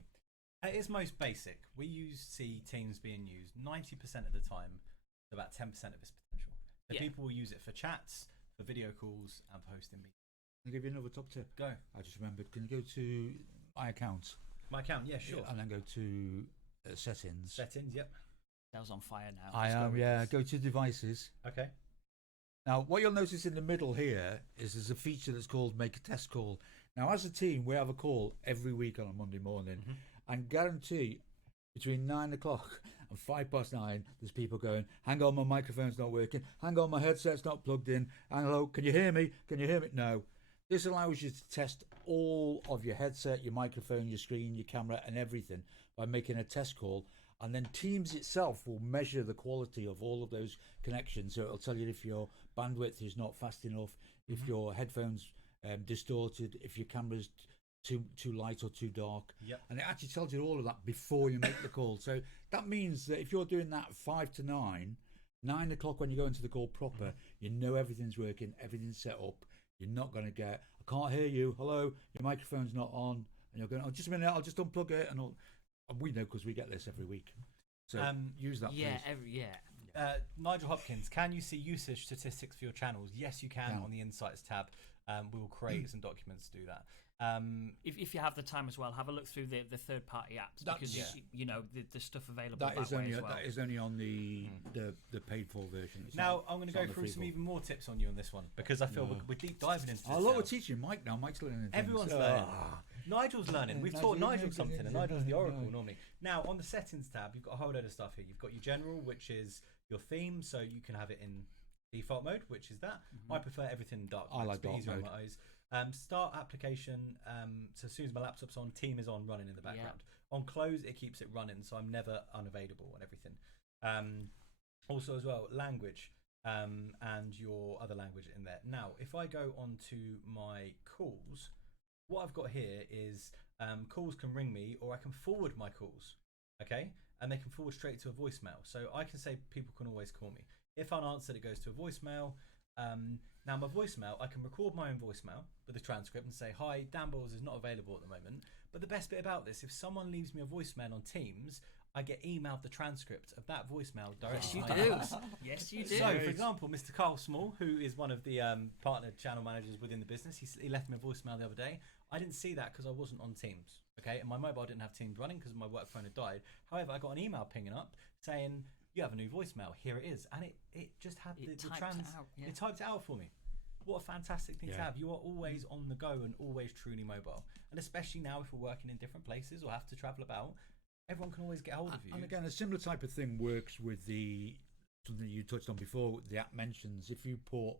At its most basic, we see Teams being used 90% of the time, about 10% of its potential. So people will use it for chats, for video calls, and for hosting meetings. I'll give you another top tip. Go. I just remembered. Can you go to my account? My account, yeah, sure. And then go to settings. Settings, yep. That was on fire now. I am, yeah. Go to devices. Okay. Now, what you'll notice in the middle here is there's a feature that's called make a test call. Now, as a team, we have a call every week on a Monday morning, and guarantee between 9 o'clock and 9:05, there's people going, hang on, my microphone's not working. Hang on, my headset's not plugged in. Hello, can you hear me? Can you hear me? No. This allows you to test all of your headset, your microphone, your screen, your camera, and everything by making a test call. And then Teams itself will measure the quality of all of those connections. So it'll tell you if your bandwidth is not fast enough, if your headphones distorted, if your camera's too light or too dark. Yep. And it actually tells you all of that before you make the call. So that means that if you're doing that 5 to 9, 9 o'clock when you go into the call proper, you know everything's working, everything's set up. You're not going to get, I can't hear you, hello, your microphone's not on. And you're going, oh, just a minute, I'll just unplug it. And we know because we get this every week. So use that, please. Nigel Hopkins, can you see usage statistics for your channels? Yes, you can on the Insights tab. We will create some documents to do that. If you have the time as well, have a look through the third-party apps because you know the stuff available that is way only as well. That is only on the paid-for version. Now I'm going to go through some even more tips on you on this one because I feel we're deep diving into this. I love what we're teaching Mike now. Mike's learning. Everyone's learning. Nigel's learning. We've taught Nigel something, and Nigel's the oracle normally. Now on the settings tab, you've got a whole load of stuff here. You've got your general, which is your theme, so you can have it in default mode, which is that. I prefer everything in dark mode. I like dark mode. Start application, so as soon as my laptop's on, Team is on running in the background. On close, it keeps it running, so I'm never unavailable and everything. Also as well, language and your other language in there. Now, if I go on to my calls, what I've got here is calls can ring me or I can forward my calls, okay? And they can forward straight to a voicemail. So I can say people can always call me. If unanswered, it goes to a voicemail. Now my voicemail, I can record my own voicemail with a transcript and say, hi, Dan Boyles is not available at the moment. But the best bit about this, if someone leaves me a voicemail on Teams, I get emailed the transcript of that voicemail directly. Yes, you do. Yes, you do. So, for example, Mr. Carl Small, who is one of the partner channel managers within the business, he left me a voicemail the other day. I didn't see that because I wasn't on Teams, okay? And my mobile didn't have Teams running because my work phone had died. However, I got an email pinging up saying, you have a new voicemail, here it is. And it just had it typed it out for me. What a fantastic thing to have. You are always on the go and always truly mobile. And especially now if we're working in different places or have to travel about, everyone can always get hold of you. And again, a similar type of thing works with something you touched on before, the app mentions. If you put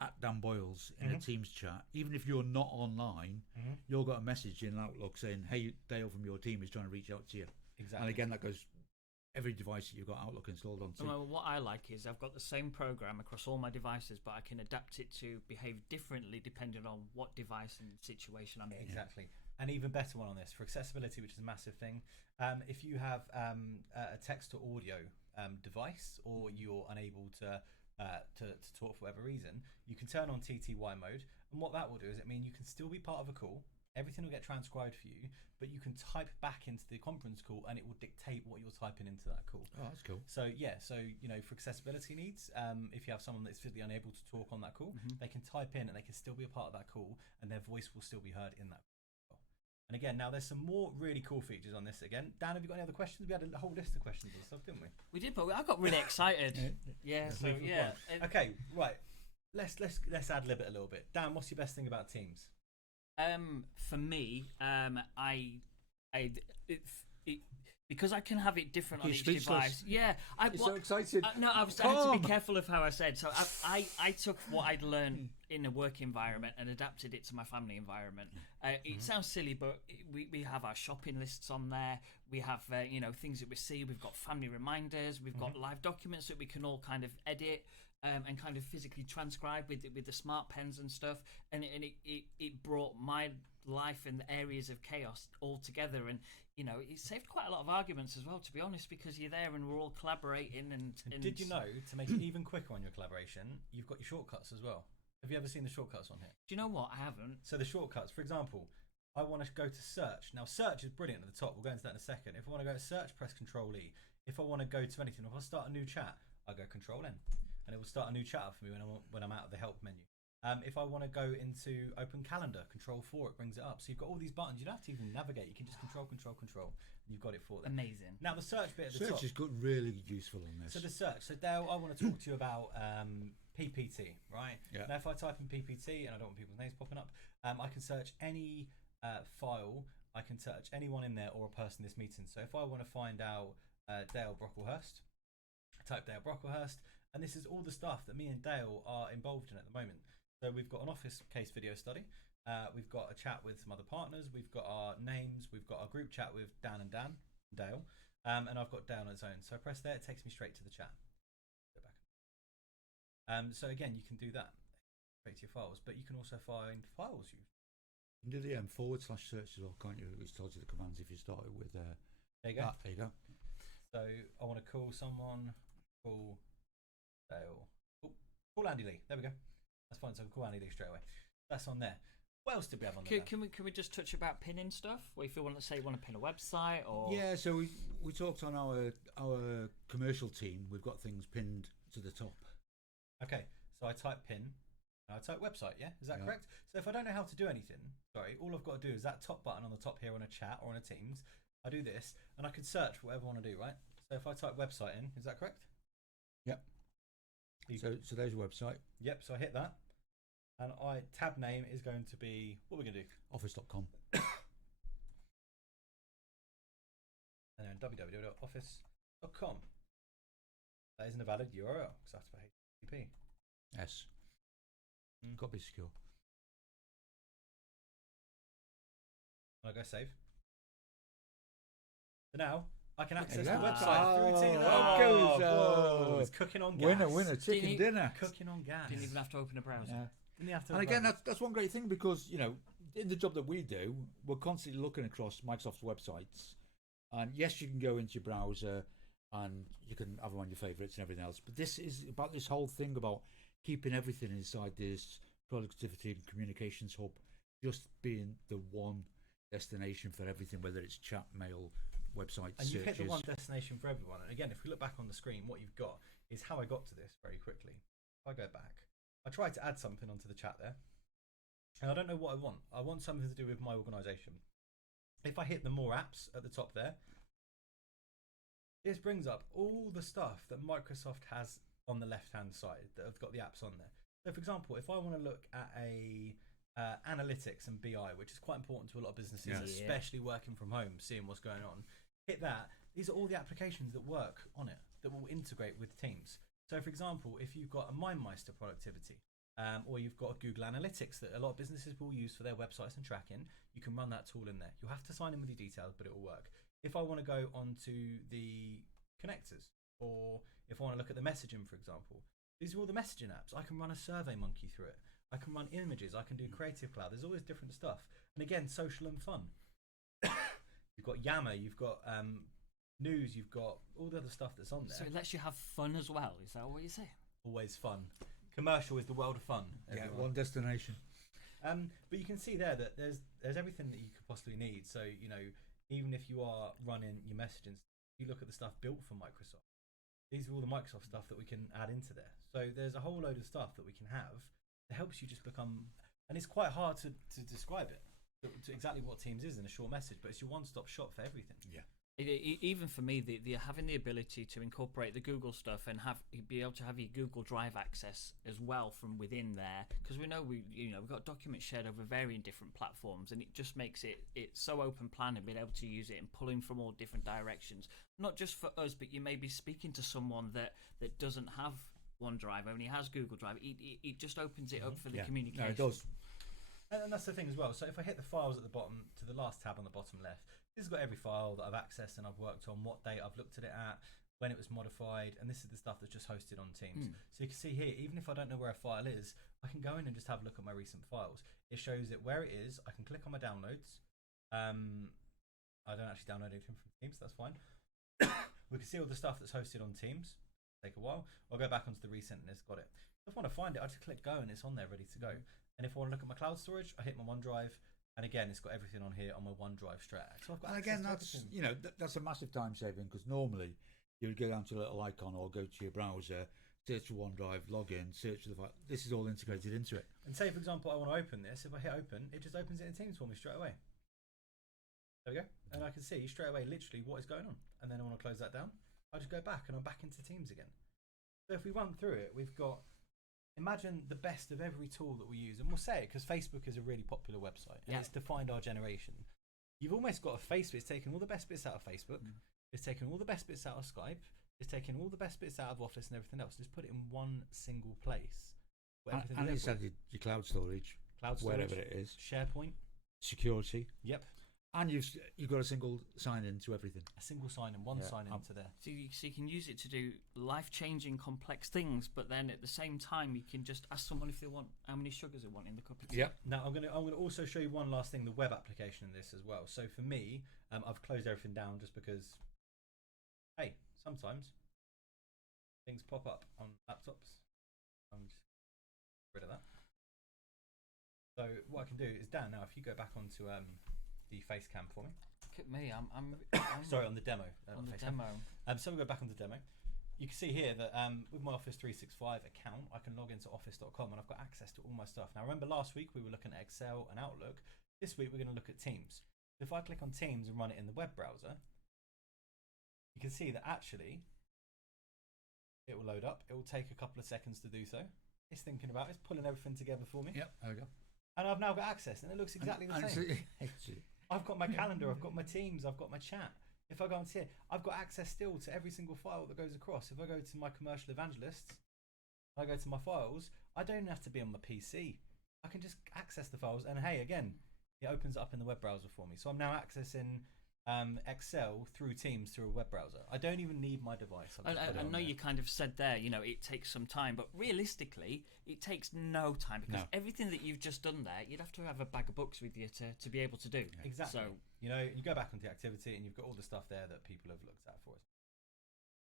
at Dan Boyles in a Teams chat, even if you're not online, you'll get a message in Outlook saying, hey, Dale from your team is trying to reach out to you. Exactly. And again, that goes every device that you've got Outlook installed on. Well, what I like is I've got the same program across all my devices, but I can adapt it to behave differently depending on what device and situation I'm in. Exactly. An even better one on this for accessibility, which is a massive thing. If you have a text to audio device, or you're unable to talk for whatever reason, you can turn on TTY mode, and what that will do is it means you can still be part of a call. Everything will get transcribed for you, but you can type back into the conference call, and it will dictate what you're typing into that call. Oh, that's cool. So for accessibility needs, if you have someone that's physically unable to talk on that call, they can type in and they can still be a part of that call, and their voice will still be heard in that call. And again, now there's some more really cool features on this. Again, Dan, have you got any other questions? We had a whole list of questions and stuff, didn't we? We did, but I got really excited. Okay, right. Let's ad lib it a little bit. Dan, what's your best thing about Teams? For me, because I can have it different on each device. Yeah, I'm so excited. I had to be careful of how I said. So I took what I'd learned in a work environment and adapted it to my family environment. It sounds silly, but we have our shopping lists on there. We have things that we see. We've got family reminders. We've got live documents that we can all kind of edit. And kind of physically transcribe with the smart pens and stuff, and it brought my life and the areas of chaos all together, and it saved quite a lot of arguments as well, to be honest, because you're there and we're all collaborating. And did you know, to make it even quicker on your collaboration, you've got your shortcuts as well? Have you ever seen the shortcuts on here? Do you know what? I haven't. So the shortcuts, for example, I want to go to search. Now, search is brilliant at the top. We'll go into that in a second. If I want to go to search, press Control E. If I want to go to anything, if I start a new chat, I go Control N, and it will start a new chat for me when I'm out of the help menu. If I want to go into open calendar, Control 4, it brings it up. So you've got all these buttons. You don't have to even navigate. You can just Control, and you've got it for them. Amazing. Now the search bit at the top. Search is good, really useful on this. So the search. So Dale, I want to talk to you about PPT, right? Yeah. Now if I type in PPT and I don't want people's names popping up, I can search any file. I can search anyone in there or a person in this meeting. So if I want to find out Dale Brocklehurst, I type Dale Brocklehurst, and this is all the stuff that me and Dale are involved in at the moment. So we've got an office case video study. We've got a chat with some other partners. We've got our names. We've got our group chat with Dale, and I've got Dale on its own. So I press there. It takes me straight to the chat. Go back. So again, you can do that straight to your files, but you can also find files you. You can do the /search as well, can't you? Which tells you the commands if you started with. There you go. There you go. So I want to call someone. Call Dale. Call Andy Lee. There we go. That's fine. So I'll call Andy Lee straight away. That's on there. What else did we have on there? Can we just touch about pinning stuff? Or if you want to pin a website or Yeah, so we talked on our commercial team. We've got things pinned to the top. Okay, so I type pin and I type website. Yeah, is that correct? So if I don't know how to do anything, all I've got to do is that top button on the top here on a chat or on a Teams. I do this and I can search for whatever I want to do. Right. So if I type website in, is that correct? Yep. So there's your website. Yep. So I hit that. And tab name is going to be, what are we going to do? Office.com. And then www.office.com. That isn't a valid URL because I have to put HTTP. Yes. Got to be secure. I'll go save. So now I can access the website through Teams. Whoa, it's cooking on gas. Winner, chicken dinner. Cooking on gas. Didn't even have to open a browser. Yeah. And again, that's one great thing because, you know, in the job that we do, we're constantly looking across Microsoft's websites. And yes, you can go into your browser and you can have them on your favourites and everything else. But this is about this whole thing about keeping everything inside this productivity and communications hub, just being the one destination for everything, whether it's chat, mail, websites, and you searches. hit the one destination for everyone. And again, if we look back on the screen, what you've got is how I got to this very quickly. If I go back, I tried to add something onto the chat there, and I don't know what I want. I want something to do with my organisation. If I hit the more apps at the top there, this brings up all the stuff that Microsoft has on the left-hand side that have got the apps on there. So, for example, if I want to look at a analytics and BI, which is quite important to a lot of businesses, especially working from home, seeing what's going on, hit that. These are all the applications that work on it that will integrate with Teams. So, for example, if you've got a MindMeister productivity, or you've got Google Analytics that a lot of businesses will use for their websites and tracking, you can run that tool in there. You'll have to sign in with your details, but it will work. If I want to go onto the connectors, or if I want to look at the messaging, for example, these are all the messaging apps. I can run a SurveyMonkey through it. I can run images. I can do Creative Cloud. There's always different stuff. And again, social and fun. You've got Yammer. You've got news. You've got all the other stuff that's on there. So it lets you have fun as well. Is that what you're saying? Always fun. Commercial is the world of fun. Yeah, one destination. But you can see there that there's everything that you could possibly need. So, you know, even if you are running your messaging, you look at the stuff built for Microsoft. These are all the Microsoft stuff that we can add into there. So there's a whole load of stuff that we can have that helps you just become, and it's quite hard to describe it to exactly what Teams is in a short message, but it's your one-stop shop for everything. Yeah. Even for me, the having the ability to incorporate the Google stuff and be able to have your Google Drive access as well from within there, because we know we've got documents shared over varying different platforms, and it just makes it so open plan and being able to use it and pulling from all different directions. Not just for us, but you may be speaking to someone that doesn't have OneDrive, only has Google Drive. It just opens it up for the communication. No, it does. And that's the thing as well. So if I hit the files at the bottom, to the last tab on the bottom left, this has got every file that I've accessed and I've worked on, what date I've looked at it at, when it was modified, and this is the stuff that's just hosted on Teams. So you can see here, even if I don't know where a file is, I can go in and just have a look at my recent files. It shows it where it is. I can click on my downloads. I don't actually download anything from Teams, that's fine. We can see all the stuff that's hosted on Teams. Take a while. I'll go back onto the recent and it's got it. If I want to find it, I just click go and it's on there ready to go. And if I want to look at my cloud storage, I hit my OneDrive And again, it's got everything on here on my OneDrive straight. So I've got and again, that's that's a massive time saving, because normally you would go down to a little icon or go to your browser, search for OneDrive, log in, search for the file. This is all integrated into it. And say, for example, I want to open this. If I hit open, it just opens it in Teams for me straight away. There we go. And I can see straight away literally what is going on. And then I want to close that down. I just go back and I'm back into Teams again. So if we run through it, we've got, imagine the best of every tool that we use. And we'll say it because Facebook is a really popular website. And it's defined our generation. You've almost got a Facebook. It's taken all the best bits out of Facebook. It's taken all the best bits out of Skype. It's taken all the best bits out of Office and everything else. Just put it in one single place. And it's added your cloud storage, wherever it is. SharePoint. Security. Yep. And you've got a single sign-in to everything. A single sign-in, one sign-in to there. So you can use it to do life-changing, complex things, but then at the same time, you can just ask someone if they want how many sugars they want in the cup of tea. Yep. Now I'm gonna also show you one last thing, the web application in this as well. So for me, I've closed everything down just because, hey, sometimes things pop up on laptops. I'm just rid of that. So what I can do is, Dan, now if you go back onto the face cam for me. Look at me, I'm sorry, on the demo. On the demo. So we go back on the demo. You can see here that with my Office 365 account, I can log into office.com and I've got access to all my stuff. Now remember last week we were looking at Excel and Outlook. This week we're going to look at Teams. If I click on Teams and run it in the web browser, you can see that actually it will load up. It will take a couple of seconds to do so. It's thinking about it. It's pulling everything together for me. Yep, there we go. And I've now got access and it looks exactly the same. I've got my calendar, I've got my Teams, I've got my chat. If I go into here, I've got access still to every single file that goes across. If I go to my commercial evangelists, I go to my files, I don't even have to be on my PC. I can just access the files and hey, again, it opens it up in the web browser for me. So I'm now accessing Excel through Teams through a web browser. I don't even need my device. I know you kind of said there, it takes some time, but realistically, it takes no time because everything that you've just done there, you'd have to have a bag of books with you to be able to do. Exactly. So you go back onto the activity and you've got all the stuff there that people have looked at for us.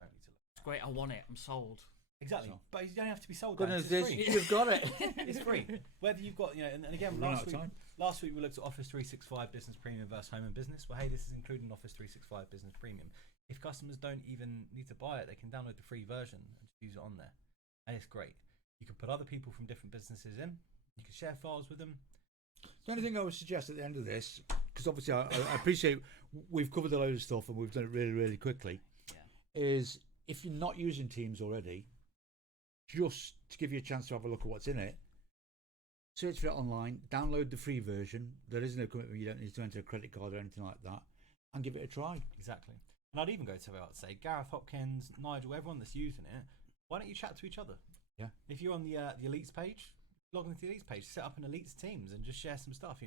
Don't need to look. It's great. I want it. I'm sold. Exactly, but you don't have to be sold. Goodness, you've got it. It's free. Whether you've got, and again, last week we looked at Office 365 Business Premium versus Home and Business. Well, hey, this is including Office 365 Business Premium. If customers don't even need to buy it, they can download the free version and just use it on there, and it's great. You can put other people from different businesses in. You can share files with them. The only thing I would suggest at the end of this, because obviously I appreciate we've covered a load of stuff and we've done it really, really quickly, is if you're not using Teams already, just to give you a chance to have a look at what's in it, search for it online, download the free version. There is no commitment. You don't need to enter a credit card or anything like that, and give it a try. Exactly. And I'd even go to, I'd say, Gareth Hopkins, Nigel, everyone that's using it, why don't you chat to each other? Yeah. If you're on the Elites page, log into the Elites page, set up an Elites Teams and just share some stuff,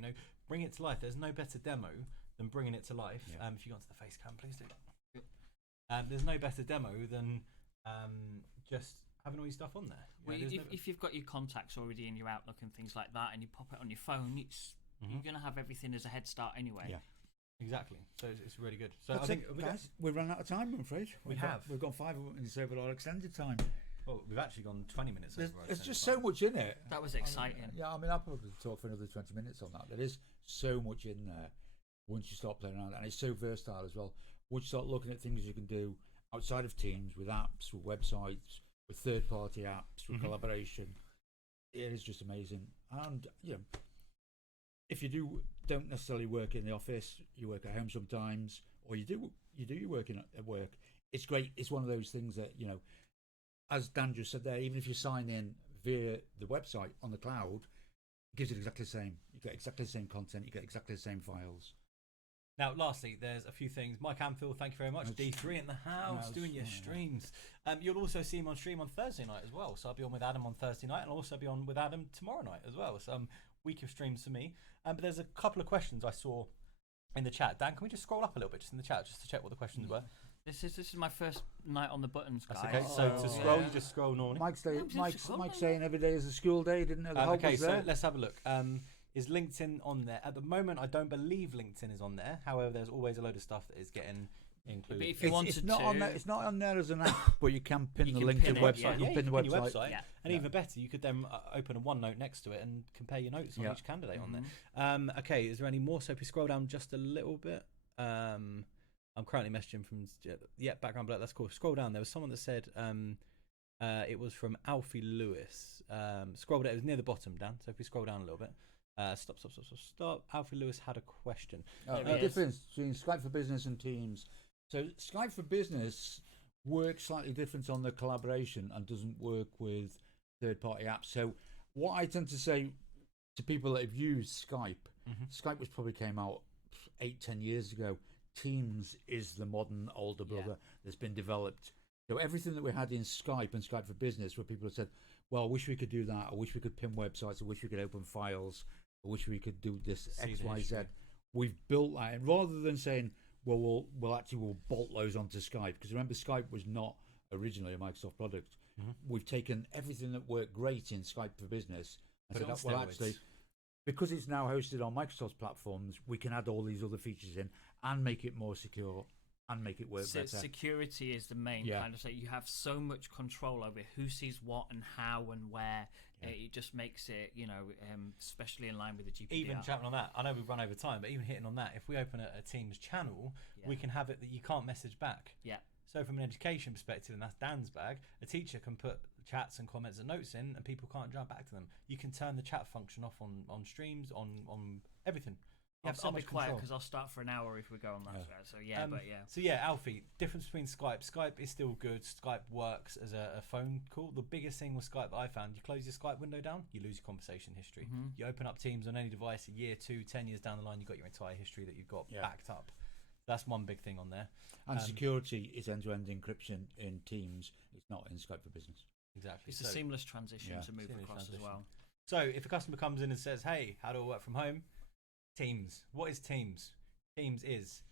bring it to life. There's no better demo than bringing it to life. Yeah. If you go onto the face cam, please do. There's no better demo than just having all your stuff on there. Well, if you've got your contacts already in your Outlook and things like that, and you pop it on your phone, you're going to have everything as a head start anyway. Yeah, exactly. So it's really good. So I think, guys, we've run out of time, I'm afraid. We've gone 5 minutes over our extended time. Well, we've actually gone 20 minutes over. There's just so much in it. That was exciting. I'll probably talk for another 20 minutes on that. There is so much in there once you start playing around, and it's so versatile as well. Once you start looking at things you can do outside of Teams, with apps, with websites, with third-party apps, with collaboration, it is just amazing. And if you don't necessarily work in the office, you work at home sometimes, or you do your work at work, it's great. It's one of those things that as Dan just said there, even if you sign in via the website on the cloud, it gives it exactly the same. You get exactly the same content. You get exactly the same files. Now, lastly, there's a few things. Mike Anfield, thank you very much. D3 in the house, doing your streams. You'll also see him on stream on Thursday night as well. So I'll be on with Adam on Thursday night, and I'll also be on with Adam tomorrow night as well. So week of streams for me. But there's a couple of questions I saw in the chat. Dan, can we just scroll up a little bit just in the chat just to check what the questions were? This is my first night on the buttons, guys. That's okay. So to scroll, you just scroll normally. Mike's saying every day is a school day. Didn't know the help was there. So let's have a look. Is LinkedIn on there? At the moment, I don't believe LinkedIn is on there. However, there's always a load of stuff that is getting include. But if you wanted it's not to, on there. It's not on there as an app, but you can pin You the can link to pin the it, website. yeah. You can pin the you can website. Yeah. And even better, you could then open a OneNote next to it and compare your notes on Yeah. each candidate on there. Okay, is there any more? So if we scroll down just a little bit, I'm currently messaging from background black. That's cool. Scroll down. There was someone that said it was from Alfie Lewis. Scroll down. It was near the bottom, Dan. So if we scroll down a little bit. Stop. Alfie Lewis had a question. The difference between Skype for Business and Teams. So Skype for Business works slightly different on the collaboration and doesn't work with third-party apps. So what I tend to say to people that have used Skype, Skype was probably came out 8-10 years ago. Teams is the modern older brother that's been developed. So everything that we had in Skype and Skype for Business, where people have said, well, I wish we could do that, I wish we could pin websites, I wish we could open files, I wish we could do this X, Y, Z. We've built that, and rather than saying, well, we'll bolt those onto Skype, because remember, Skype was not originally a Microsoft product. We've taken everything that worked great in Skype for Business and said, well, actually, because it's now hosted on Microsoft's platforms, we can add all these other features in and make it more secure and make it work better. Security is the main kind of thing. You have so much control over who sees what and how and where. It just makes it, especially in line with the GDPR. Even chatting on that, I know we've run over time, but even hitting on that, if we open a Teams channel, we can have it that you can't message back. Yeah. So from an education perspective, and that's Dan's bag, a teacher can put chats and comments and notes in, and people can't jump back to them. You can turn the chat function off on streams, on everything. I'll be quiet because I'll start for an hour if we go on that. So Alfie, difference between Skype. Skype is still good. Skype works as a phone call. The biggest thing with Skype that I found, you close your Skype window down, you lose your conversation history. You open up Teams on any device, a year, 2, 10 years down the line, you've got your entire history that you've got backed up. That's one big thing on there. And security is end-to-end encryption in Teams. It's not in Skype for Business. Exactly. It's a seamless transition to move across as well. So if a customer comes in and says, hey, how do I work from home? Teams. What is Teams? Teams is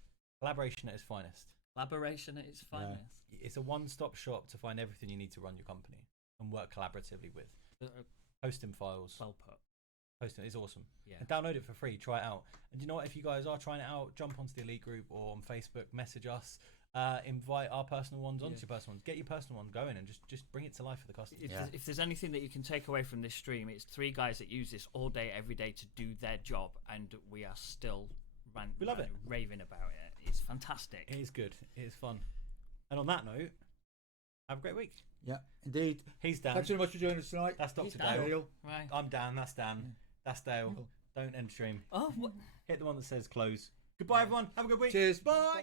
collaboration at its finest. Collaboration at its finest. It's a one-stop shop to find everything you need to run your company and work collaboratively with. Hosting files. Well put. Hosting is awesome. Yeah. And download it for free. Try it out. And you know what? If you guys are trying it out, jump onto the Elite group or on Facebook, message us. Invite our personal ones onto your personal ones. Get your personal one going and just bring it to life for the customer. If there's anything that you can take away from this stream, it's 3 guys that use this all day, every day to do their job, and we are still raving about it. It's fantastic. It is good. It is fun. And on that note, have a great week. Yeah, indeed. He's Dan. Thanks so much for joining us tonight. That's Dr. Dale. Right. I'm Dan. That's Dan. That's Dale. Don't end stream. Oh, what? Hit the one that says close. Goodbye, everyone. Have a good week. Cheers. Bye.